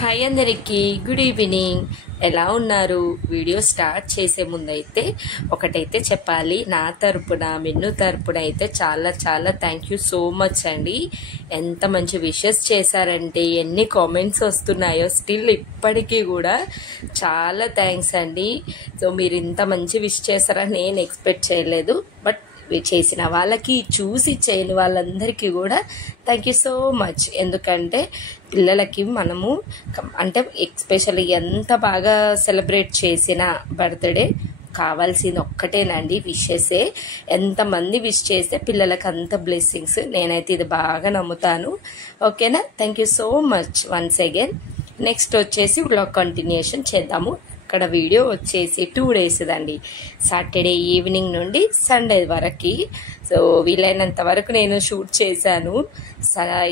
Hi అందరికి good evening. ఎలా ఉన్నారు? వీడియో స్టార్ట్ చేసే ముందైతే ఒకటైతే చెప్పాలి, నా తరపున మిన్ను తరపున అయితే చాలా చాలా థ్యాంక్ యూ సో మచ్ అండి. ఎంత మంచి విషెస్ చేశారంటే, ఎన్ని కామెంట్స్ వస్తున్నాయో స్టిల్ ఇప్పటికీ కూడా చాలా థ్యాంక్స్ అండి. సో మీరు ఇంత మంచి విష్ చేశారని నేను ఎక్స్పెక్ట్ చేయలేదు. బట్ చేసిన వాళ్ళకి, చూసి చేయని వాళ్ళందరికీ కూడా థ్యాంక్ యూ సో మచ్. ఎందుకంటే పిల్లలకి మనము అంటే ఎస్పెషల్లీ ఎంత బాగా సెలబ్రేట్ చేసిన బర్త్డే కావాల్సింది ఒక్కటేనండి, విషెసే. ఎంతమంది విష్ చేస్తే పిల్లలకి అంత బ్లెస్సింగ్స్. నేనైతే ఇది బాగా నమ్ముతాను. ఓకేనా? Thank you so much once again. Next వచ్చేసి వ్లాగ్ కంటిన్యూషన్ చేద్దాము. ఇక్కడ వీడియో వచ్చేసి 2 days దండి, సాటర్డే ఈవినింగ్ నుండి సండే వరకు. సో వీలైనంత వరకు నేను షూట్ చేశాను.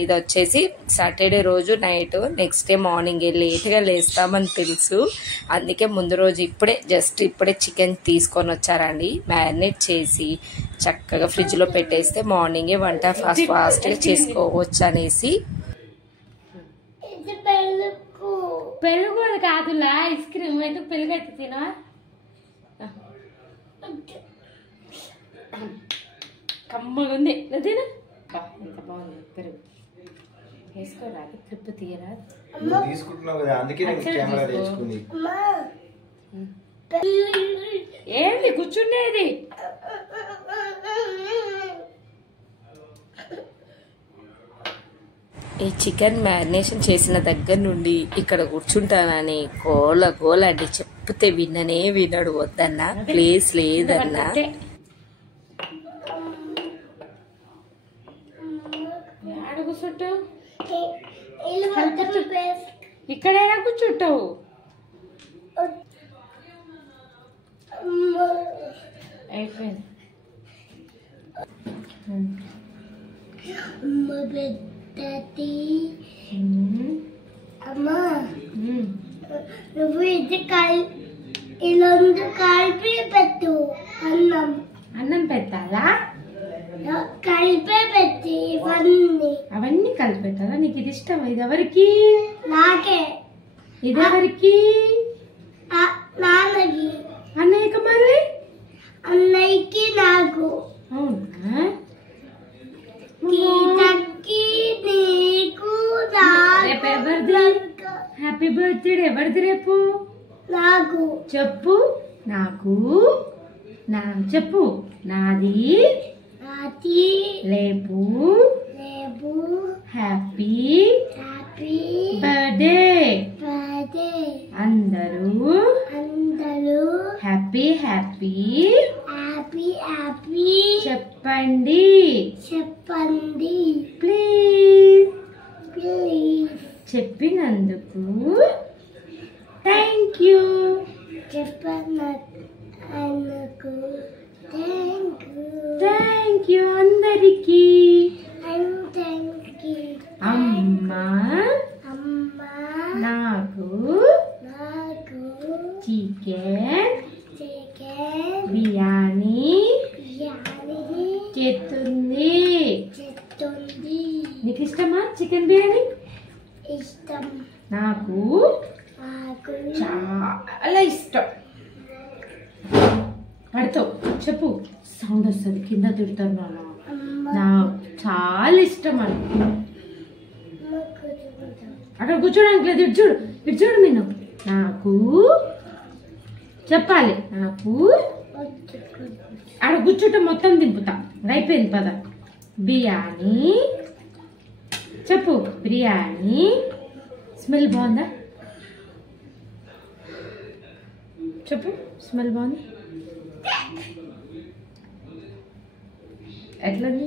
ఇది వచ్చేసి సాటర్డే రోజు నైట్, నెక్స్ట్ డే మార్నింగ్ లేట్గా లేస్తామని తెలుసు. అందుకే ముందు రోజు ఇప్పుడే చికెన్ తీసుకొని వచ్చారండి. మ్యారినేట్ చేసి చక్కగా ఫ్రిడ్జ్లో పెట్టేస్తే మార్నింగే వంట ఫాస్ట్గా చేసుకోవచ్చు అనేసి. పెరుగు కాదులా, ఐస్ క్రీమ్ అయితే పెరుగు అయితే తినా. కమ్మగా ఉంది తిన. ఎంత బాగుంది పెరుగు. వేసుకోరా, క్లిప్ తీయరా. తీసుకుంటున్నావు కదా, అందుకే నేను కెమెరా తెచ్చుకుంది. ఏంది కూర్చుండేది? ఈ చికెన్ మ్యారినేషన్ చేసిన దగ్గర నుండి ఇక్కడ కూర్చుంటానని గోల అండి. చెప్తే విననే వినడు. వద్దన్నా, ప్లేస్ లేదన్నా. కూర్చుంటావు ఇక్కడైనా కూర్చుంటావు. అయిపోయింది. అమ్మా, నువ్వు ఇది ఇల్లు కలిపి పెట్టు. అన్నం పెట్టాలా? కలిపే పెట్టి అవన్నీ కలిపి పెట్టాలా? నీకు ఇది ఇష్టం? ఇది ఎవరికి? నాకే. ఇది ఎవరికి? నాన్నకి. అన్నయ్యకి. మళ్ళీ అన్నయ్యకి, నాకు. అవునా? Happy birthday. ఎవరిది రేపు? నాకు. చెప్పు. నాకు. చెప్పు. నాది. రేపు. Happy birthday. అందరూ హ్యాపీ చెప్పండి. ప్లీజ్. చెప్పినందుకు థ్యాంక్ యూ. థ్యాంక్ యూ అందరికి. అమ్మా నాకు చికెన్ బిర్యానీ చేస్తుంది. నీకు ఇష్టమా చికెన్ బిర్యానీ? ఇష్టం. నాకు చాలా ఇష్టం. పడతావు చెప్పు, సౌండ్ వస్తుంది, కింద తిడతాను. నాకు చాలా ఇష్టం అని. అక్కడ కూర్చోడానికి లేదు. ఇటు చూడు నేను. నాకు చెప్పాలి. నాకు అక్కడ కూర్చుంటే మొత్తం దింపుతా. అయిపోయింది పద. బిర్యానీ చెప్పు. బిర్యానీ స్మెల్ బాగుందా? చెప్పు. స్మెల్ బాగుంది. ఎట్లుంది?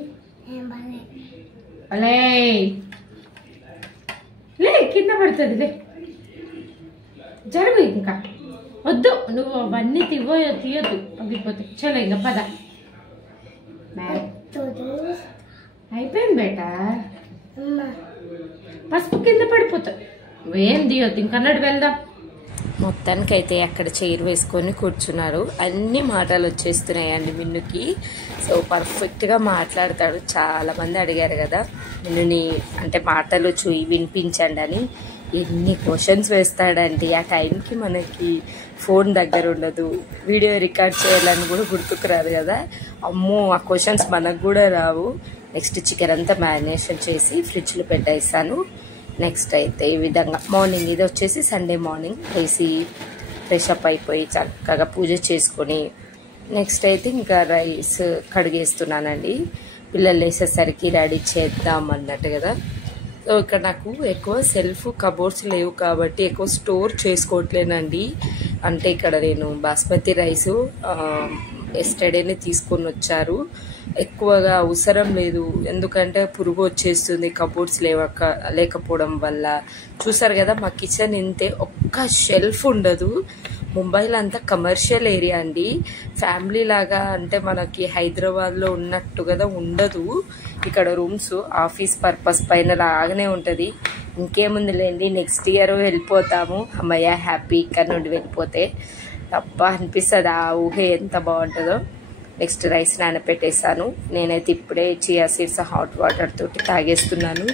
అలే లే, కింద పడుతుంది. లే జరుగు. ఇంకా వద్దు, నువ్వు అవన్నీ తీయొద్దు, పగిలిపోతే. చలో ఇంకా పద. అయిపోయింది బేట. పసుపు కింద పడిపోతుంది. ఏం తీయొద్దు. ఇంకన్నట్టు వెళ్దాం. మొత్తానికైతే అక్కడ చైర్ వేసుకొని కూర్చున్నారు. అన్ని మాటలు వచ్చేస్తున్నాయండి మిన్నుకి. సో పర్ఫెక్ట్గా మాట్లాడతాడు. చాలా మంది అడిగారు కదా మిన్నుని అంటే మాటలు వినిపించండి అని. ఎన్ని క్వశ్చన్స్ వేస్తాడండి. ఆ టైంకి మనకి ఫోన్ దగ్గర ఉండదు, వీడియో రికార్డ్ చేయాలని కూడా గుర్తుకు రాదు కదా. అమ్మో ఆ క్వశ్చన్స్ మనకు కూడా రావు. నెక్స్ట్ చికెన్ అంతా మ్యారినేషన్ చేసి ఫ్రిడ్జ్లో పెట్టేస్తాను. నెక్స్ట్ అయితే ఈ విధంగా మార్నింగ్, ఇది వచ్చేసి సండే మార్నింగ్ లేసి ఫ్రెష్ అప్ అయిపోయి చక్కగా పూజ చేసుకొని నెక్స్ట్ అయితే ఇంకా రైస్ కడిగేస్తున్నానండి. పిల్లలు వేసేసరికి రెడీ చేద్దాం అన్నట్టు కదా. సో ఇక్కడ నాకు ఎక్కువ సెల్ఫ్ కబోర్డ్స్ లేవు కాబట్టి ఎక్కువ స్టోర్ చేసుకోవట్లేనండి. అంటే ఇక్కడ నేను బాస్మతి రైసు ఎస్టర్డేనే తీసుకొని వచ్చారు. ఎక్కువగా అవసరం లేదు, ఎందుకంటే పురుగు వచ్చేస్తుంది కబోర్డ్స్ లేకపోవడం వల్ల. చూసారు కదా మా కిచెన్ ఇంతే, ఒక్క షెల్ఫ్ ఉండదు. ముంబైలో అంతా కమర్షియల్ ఏరియా అండి, ఫ్యామిలీ లాగా అంటే మనకి హైదరాబాద్లో ఉన్నట్టు కదా ఉండదు. ఇక్కడ రూమ్స్ ఆఫీస్ పర్పస్ పైన లాగానే ఉంటుంది. ఇంకేముంది లేండి, నెక్స్ట్ ఇయర్ వెళ్ళిపోతాము. అమ్మయ్య హ్యాపీ ఇక్కడ నుండి వెళ్ళిపోతే తప్ప అనిపిస్తుంది. ఆ ఊహ ఎంత బాగుంటుందో. నెక్స్ట్ రైస్ నానపెట్టేసాను. నేనైతే ఇప్పుడే చియా సీడ్స్ హాట్ వాటర్ తోటి తాగేస్తున్నాను.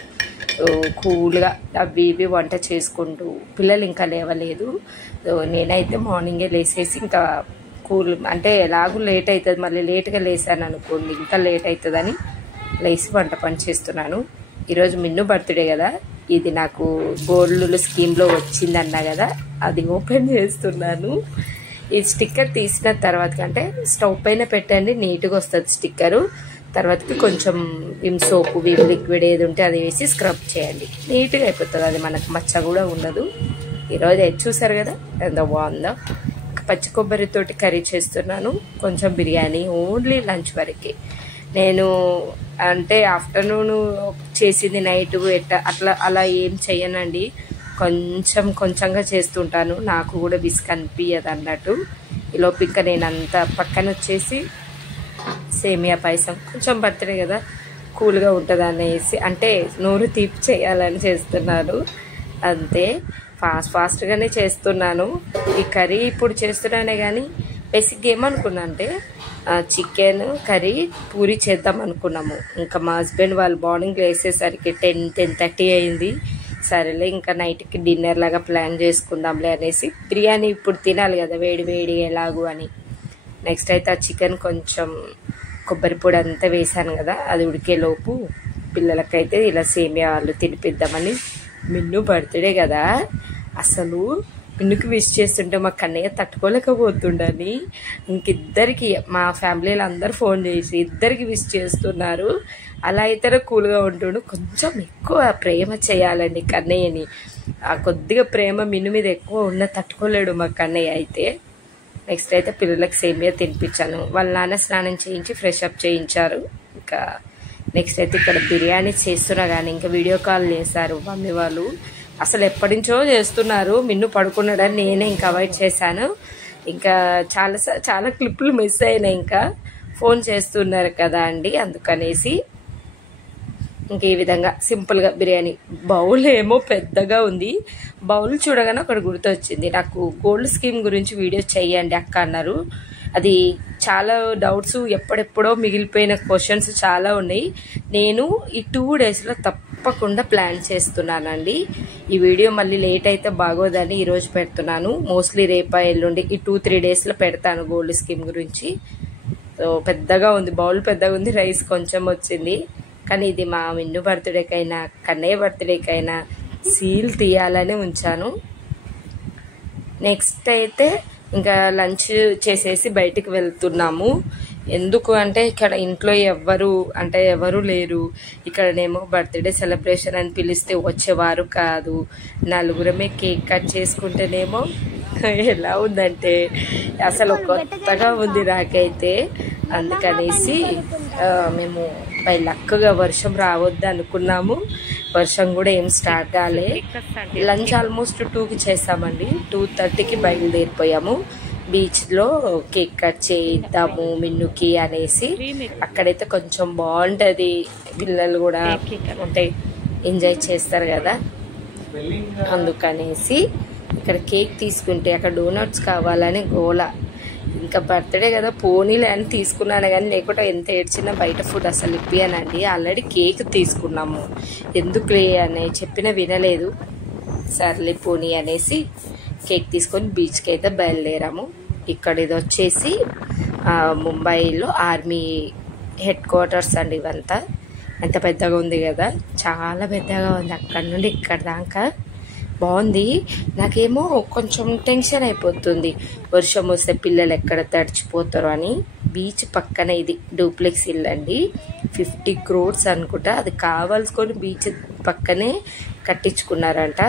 కూల్గా అవి ఇవి వంట చేసుకుంటూ. పిల్లలు ఇంకా లేవలేదు. నేనైతే మార్నింగే లేసేసి ఇంకా కూల్ అంటే ఎలాగూ లేట్ అవుతుంది, మళ్ళీ లేట్గా లేసాను అనుకోండి ఇంకా లేట్ అవుతుందని లేచి వంట పని చేస్తున్నాను. ఈరోజు మిన్ను బర్త్డే కదా, ఇది నాకు గోల్డ్ స్కీమ్లో వచ్చిందన్నా కదా, అది ఓపెన్ చేస్తున్నాను. ఈ స్టిక్కర్ తీసిన తర్వాత అంటే స్టవ్ పైన పెట్టండి, నీట్గా వస్తుంది స్టిక్కరు. తర్వాతకి కొంచెం విమ్ సోపు, విమ్ లిక్విడ్ ఏది ఉంటే అది వేసి స్క్రబ్ చేయండి, నీట్గా అయిపోతుంది. అది మనకు మచ్చ కూడా ఉండదు. ఈరోజు అది చూసారు కదా ఎంత బాగుందో. పచ్చి కొబ్బరితోటి కర్రీ చేస్తున్నాను, కొంచెం బిర్యానీ, ఓన్లీ లంచ్ వరకు. నేను అంటే ఆఫ్టర్నూన్ చేసింది నైట్ అలా ఏం చెయ్యనండి, కొంచెంగా చేస్తుంటాను. నాకు కూడా విసుగు అనిపించదు అన్నట్టు. ఈలోపు ఇంకా నేను అంతా పక్కన వచ్చేసి సేమియా పాయసం, కొంచెం బర్త్డే కదా కూల్గా ఉంటుంది అనేసి, అంటే నోరు తీపి చేయాలని చేస్తున్నాను అంతే. ఫాస్ట్గానే చేస్తున్నాను. ఈ కర్రీ ఇప్పుడు చేస్తున్నానే కానీ బేసిక్గా ఏమనుకున్నా అంటే చికెన్ కర్రీ పూరి చేద్దాం అనుకున్నాము. ఇంకా మా హస్బెండ్ వాళ్ళు మార్నింగ్ లేసేసరికి 10:30 అయింది. సరేలే ఇంకా నైట్కి డిన్నర్ లాగా ప్లాన్ చేసుకుందాంలే అనేసి, బిర్యానీ ఇప్పుడు తినాలి కదా వేడి ఎలాగూ అని. నెక్స్ట్ అయితే ఆ చికెన్ కొంచెం కొబ్బరి పొడి అంతా వేసాను కదా, అది ఉడికేలోపు పిల్లలకైతే ఇలా సేమియా వాళ్ళు తినిపిద్దామని. మిన్ను బర్త్డే కదా, అసలు మిన్నుకి విష్ చేస్తుంటే మా కన్నయ్య తట్టుకోలేకపోతుండని ఇంకిద్దరికి మా ఫ్యామిలీలో అందరు ఫోన్ చేసి ఇద్దరికి విష్ చేస్తున్నారు. అలా అయితేనే కూల్గా ఉంటుండు. కొంచెం ఎక్కువ ప్రేమ చేయాలండి కన్నయ్యని. ఆ కొద్దిగా ప్రేమ మిన్ను మీద ఎక్కువ ఉన్న తట్టుకోలేడు మా కన్నయ్య అయితే. నెక్స్ట్ అయితే పిల్లలకి సేమియా తినిపించాను. వాళ్ళ నాన్న స్నానం చేయించి ఫ్రెష్ అప్ చేయించారు. ఇంకా నెక్స్ట్ అయితే ఇక్కడ బిర్యానీ చేస్తున్నా కానీ ఇంకా వీడియో కాల్ చేశారు మమ్మీ వాళ్ళు. అసలు ఎప్పటి నుంచో చేస్తున్నారు. మిన్ను పడుకున్నాడని నేనే ఇంకా అవాయిడ్ చేశాను. ఇంకా చాలా క్లిప్లు మిస్ అయినాయి. ఇంకా ఫోన్ చేస్తున్నారు కదా అండి, అందుకనేసి ఇంక ఈ విధంగా సింపుల్గా బిర్యానీ. బౌల్ ఏమో పెద్దగా ఉంది. బౌల్ చూడగానే ఒకటి గుర్తొచ్చింది, నాకు గోల్డ్ స్కీమ్ గురించి వీడియో చెయ్యండి అక్క అన్నారు. అది చాలా డౌట్స్, ఎప్పుడెప్పుడో మిగిలిపోయిన క్వశ్చన్స్ చాలా ఉన్నాయి. నేను ఈ 2 డేస్లో తప్పకుండా ప్లాన్ చేస్తున్నానండి. ఈ వీడియో మళ్ళీ లేట్ అయితే బాగోదని ఈరోజు పెడుతున్నాను. మోస్ట్లీ రేపా ఎల్లుండి ఈ 2-3 డేస్లో పెడతాను గోల్డ్ స్కీమ్ గురించి. సో పెద్దగా ఉంది, బౌల్ పెద్దగా ఉంది, రైస్ కొంచెం వచ్చింది. కానీ ఇది మా మిన్ను బర్త్డేకైనా కన్నయ్య బర్త్డేకైనా సీల్ తీయాలని ఉంచాను. నెక్స్ట్ అయితే ఇంకా లంచ్ చేసేసి బయటికి వెళ్తున్నాము. ఎందుకు అంటే ఇక్కడ ఇంట్లో ఎవరు లేరు. ఇక్కడనేమో బర్త్డే సెలబ్రేషన్ అని పిలిస్తే వచ్చేవారు కాదు. నలుగురమే కేక్ కట్ చేసుకుంటేనేమో ఎలా ఉందంటే అసలు కొత్తగా ఉంది నాకైతే. అందుకనేసి మేము బై లక్గా వర్షం రావద్దు అనుకున్నాము. వర్షం కూడా ఏం స్టార్ట్ కాలే. లంచ్ ఆల్మోస్ట్ 2కి చేసామండి. 2:30కి బయలుదేరిపోయాము. బీచ్లో కేక్ కట్ చేద్దాము మిన్నుకి అనేసి. అక్కడైతే కొంచెం బాగుంటుంది, పిల్లలు కూడా అంటే ఎంజాయ్ చేస్తారు కదా, అందుకనేసి ఇక్కడ కేక్ తీసుకుంటే అక్కడ డోనట్స్ కావాలని గోల. ఇంకా బర్త్డే కదా పోనీలే అని తీసుకున్నాను కానీ లేకుంటే ఎంత ఏడ్చినా బయట ఫుడ్ అసలు ఇప్పియానండి. ఆల్రెడీ కేక్ తీసుకున్నాము, ఎందుకులే అని చెప్పినా వినలేదు. సర్లే పోనీ అనేసి కేక్ తీసుకొని బీచ్కి అయితే బయలుదేరాము. ఇక్కడ ఇది వచ్చేసి ముంబైలో ఆర్మీ హెడ్ క్వార్టర్స్ అండి. ఇవంతా ఎంత పెద్దగా ఉంది కదా, చాలా పెద్దగా ఉంది. అక్కడ నుండి ఇక్కడ దాకా బాగుంది. నాకేమో కొంచెం టెన్షన్ అయిపోతుంది, వర్షం వస్తే పిల్లలు ఎక్కడ తడిచిపోతారు అని. బీచ్ పక్కన ఇది డూప్లెక్స్ ఇల్లు అండి, 50 crores అనుకుంటా. అది కావాల్సుకొని బీచ్ పక్కనే కట్టించుకున్నారంట.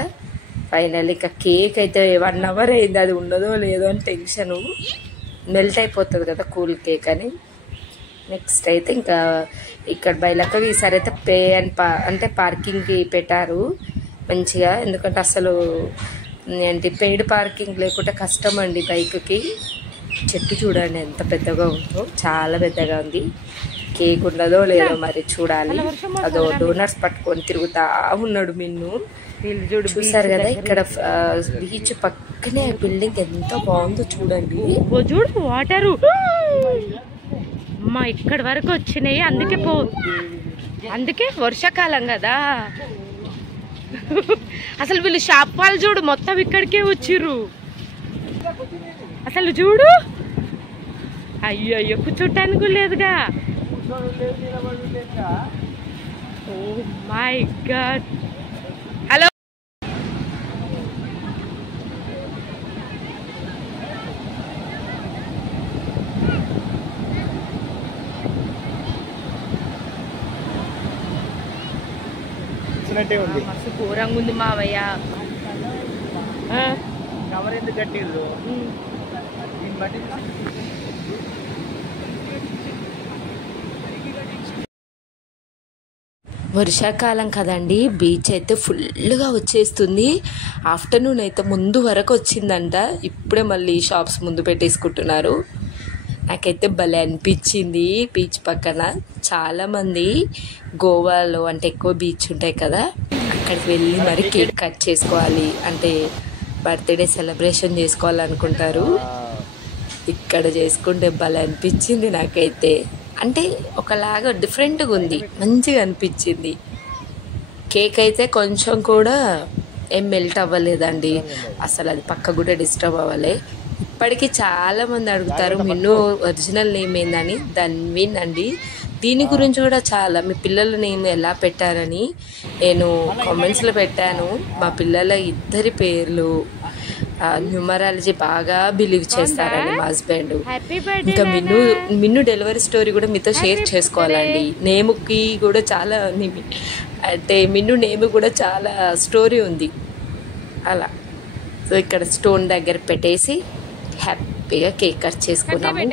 ఫైనల్ ఇంకా కేక్ అయితే 1 hour అయింది, అది ఉన్నదో లేదో అని టెన్షను. మెల్ట్ అయిపోతుంది కదా కూల్ కేక్ అని. నెక్స్ట్ అయితే ఇంకా ఇక్కడ బయలక్కగా ఈసారి అయితే పే అండ్ అంటే పార్కింగ్కి పెట్టారు మంచిగా. ఎందుకంటే అసలు ఏంటి పెయిడ్ పార్కింగ్ లేకుంటే కష్టం అండి బైక్కి. చెట్టు చూడండి ఎంత పెద్దగా ఉందో, చాలా పెద్దగా ఉంది. కేక్ ఉన్నదో లేదో మరి చూడాలి. అదో డోనట్స్ పట్టుకొని తిరుగుతా ఉన్నాడు మిన్ను. చూసారు కదా ఇక్కడ బీచ్ పక్కనే బిల్డింగ్ ఎంత బాగుందో చూడండి. చూడు వాటరు అమ్మా ఇక్కడ వరకు వచ్చినాయి. అందుకే వర్షాకాలం కదా. అసలు వీళ్ళు షాప్ వాళ్ళు చూడు మొత్తం ఇక్కడికే వచ్చిర్రు. అసలు చూడు, అయ్యో కూర్చోటానికి లేదుగా. Oh my God. హలో మస్తు ఘోరంగా ఉంది మావయ్య. వర్షాకాలం కదండి, బీచ్ అయితే ఫుల్గా వచ్చేస్తుంది. ఆఫ్టర్నూన్ అయితే ముందు వరకు వచ్చిందంట, ఇప్పుడే మళ్ళీ షాప్స్ ముందు పెట్టేసుకుంటున్నారు. నాకైతే భలే అనిపించింది. బీచ్ పక్కన చాలామంది గోవాలో అంటే ఎక్కువ బీచ్ ఉంటాయి కదా, అక్కడికి వెళ్ళి మరి కేక్ కట్ చేసుకోవాలి అంటే బర్త్డే సెలబ్రేషన్ చేసుకోవాలనుకుంటారు. ఇక్కడ చేసుకుంటే భలే అనిపించింది నాకైతే. అంటే ఒకలాగా డిఫరెంట్గా ఉంది, మంచిగా అనిపించింది. కేక్ అయితే కొంచెం కూడా ఏం మెల్ట్ అవ్వలేదండి, అసలు అది పక్క కూడా డిస్టర్బ్ అవ్వలే. ఇప్పటికీ చాలామంది అడుగుతారు మిన్ను ఒరిజినల్ నేమ్ ఏందని. ధన్విన్ అండి. దీని గురించి కూడా చాలా మీ పిల్లల నేమ్ ఎలా పెట్టారని నేను కామెంట్స్లో పెట్టాను. మా పిల్లల ఇద్దరి పేర్లు న్యూమరాలజీ బాగా బిలీవ్ చేస్తారండి మా హస్బెండ్. ఇంకా మిన్ను డెలివరీ స్టోరీ కూడా మీతో షేర్ చేసుకోవాలండి. నేముకి కూడా చాలా అంటే మిన్ను నేమ్ కూడా చాలా స్టోరీ ఉంది అలా. సో ఇక్కడ స్టోన్ దగ్గర పెట్టేసి హ్యాపీగా కేక్ కట్ చేసుకున్నాము.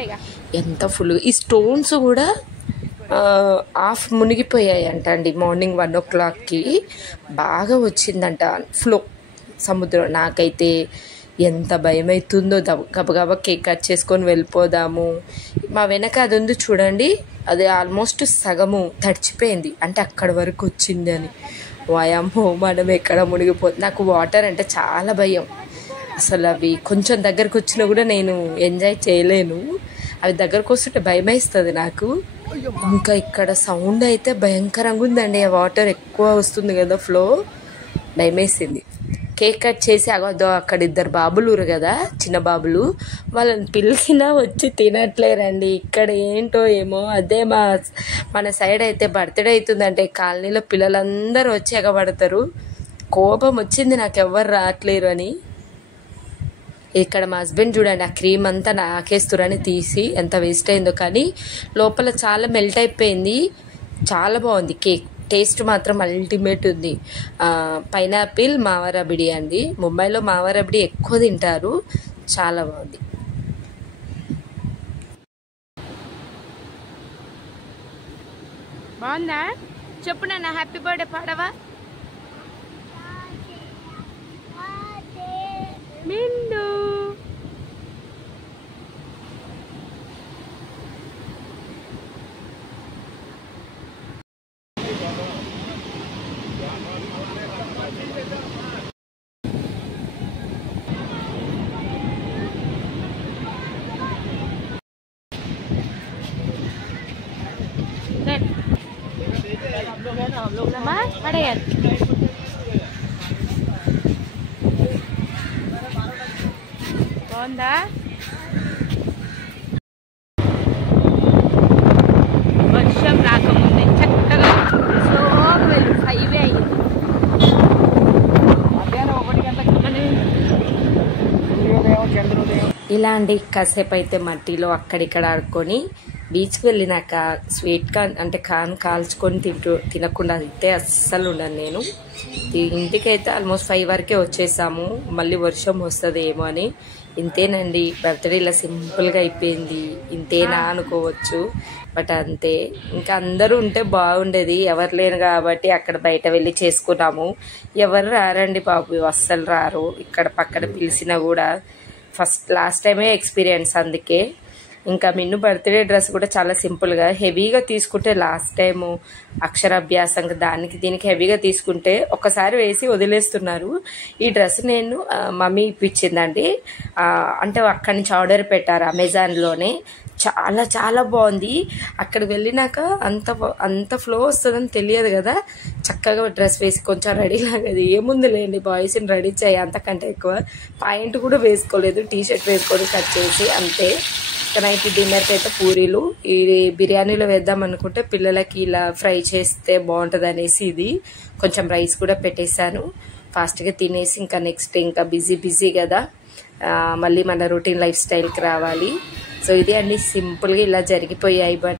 ఎంత ఫుల్. ఈ స్టోన్స్ కూడా హాఫ్ మునిగిపోయాయి అంట అండి. మార్నింగ్ 1 o'clockకి బాగా వచ్చిందంట ఫ్లో సముద్రం. నాకైతే ఎంత భయం అవుతుందో, గబగబా కేక్ కట్ చేసుకొని వెళ్ళిపోదాము. మా వెనక అది ఉంది చూడండి, అది ఆల్మోస్ట్ సగము తడిచిపోయింది, అంటే అక్కడి వరకు వచ్చింది అని. వాయమ్మో మనం ఎక్కడ మునిగిపోతుంది. నాకు వాటర్ అంటే చాలా భయం. అసలు అవి కొంచెం దగ్గరకు వచ్చినా కూడా నేను ఎంజాయ్ చేయలేను. అవి దగ్గరకు వస్తుంటే భయం వేస్తుంది నాకు. ఇంకా ఇక్కడ సౌండ్ అయితే భయంకరంగా ఉందండి. ఆ వాటర్ ఎక్కువ వస్తుంది కదా ఫ్లో, భయం వేసింది. కేక్ కట్ చేసి అగదో అక్కడ 2 బాబులు కదా, చిన్న బాబులు, వాళ్ళని పిలిచినా వచ్చి తినట్లేరండి. ఇక్కడ ఏంటో ఏమో. అదే మన సైడ్ అయితే బర్త్డే అవుతుందంటే కాలనీలో పిల్లలందరూ వచ్చి ఎగబడతారు. కోపం వచ్చింది నాకు, ఎవ్వరు రావట్లేరు అని. ఇక్కడ మా హస్బెండ్ చూడండి, ఆ క్రీమ్ అంతా నాకేస్తురని తీసి ఎంత వేస్ట్ అయిందో, కానీ లోపల చాలా మెల్ట్ అయిపోయింది. చాలా బాగుంది కేక్, టేస్ట్ మాత్రం అల్టిమేట్ ఉంది. పైనాపిల్ మావారబిడి అండి, ముంబైలో మావారబిడి ఎక్కువ తింటారు, చాలా బాగుంది. బాగుందా? చెప్పు నాన్న, హ్యాపీ బర్త్డే పాడవా? మిండు బాగుందా? వర్షం రాకముందే చక్కగా స్లోగా వెళ్ళి 5 అయ్యింది. ఇలా అండి కాసేపు అయితే మట్టిలో అక్కడిక్కడ ఆడుకొని బీచ్కి వెళ్ళినాక స్వీట్ కార్న్ అంటే కార్న్ కాల్చుకొని తినకుండా అయితే అస్సలు ఉండను నేను. ఇంటికైతే ఆల్మోస్ట్ 5 వరకే వచ్చేసాము. మళ్ళీ వర్షం వస్తుందేమో అని. ఇంతేనండి, బర్త్డే ఇలా సింపుల్గా అయిపోయింది. ఇంతేనా అనుకోవచ్చు, బట్ అంతే. ఇంకా అందరూ ఉంటే బాగుండేది, ఎవరు లేరు కాబట్టి అక్కడ బయట వెళ్ళి చేసుకున్నాము. ఎవరు రారండి బాబు, అస్సలు రారు. ఇక్కడ పక్కన పిలిచినా కూడా లాస్ట్ టైమే ఎక్స్పీరియన్స్. అందుకే ఇంకా మిన్ను బర్త్డే డ్రెస్ కూడా చాలా సింపుల్గా, హెవీగా తీసుకుంటే లాస్ట్ టైము అక్షరాభ్యాసం దానికి దీనికి హెవీగా తీసుకుంటే ఒకసారి వేసి వదిలేస్తున్నారు. ఈ డ్రెస్ నేను మమ్మీ ఇప్పించిందండి, అంటే అక్కడి నుంచి ఆర్డర్ పెట్టారు అమెజాన్లోనే. చాలా చాలా బాగుంది. అక్కడికి వెళ్ళినాక అంత ఫ్లో వస్తుందని తెలియదు కదా. చక్కగా డ్రెస్ వేసి కొంచెం రెడీ లాగది ఏముంది లేండి, బాయ్స్ని రెడీ చేయి, అంతకంటే ఎక్కువ. పాయింట్ కూడా వేసుకోలేదు, టీ షర్ట్ వేసుకొని కట్ చేసి అంతే. నైట్ డిన్నర్కి అయితే పూరీలు, ఈ బిర్యానీలో వేద్దాం అనుకుంటే పిల్లలకి ఇలా ఫ్రై చేస్తే బాగుంటుంది అనేసి ఇది కొంచెం రైస్ కూడా పెట్టేశాను. ఫాస్ట్గా తినేసి ఇంకా నెక్స్ట్ ఇంకా బిజీ కదా, మళ్ళీ మన రొటీన్ లైఫ్ స్టైల్కి రావాలి. సో ఇది అండి, సింపుల్గా ఇలా జరిగిపోయాయి. బట్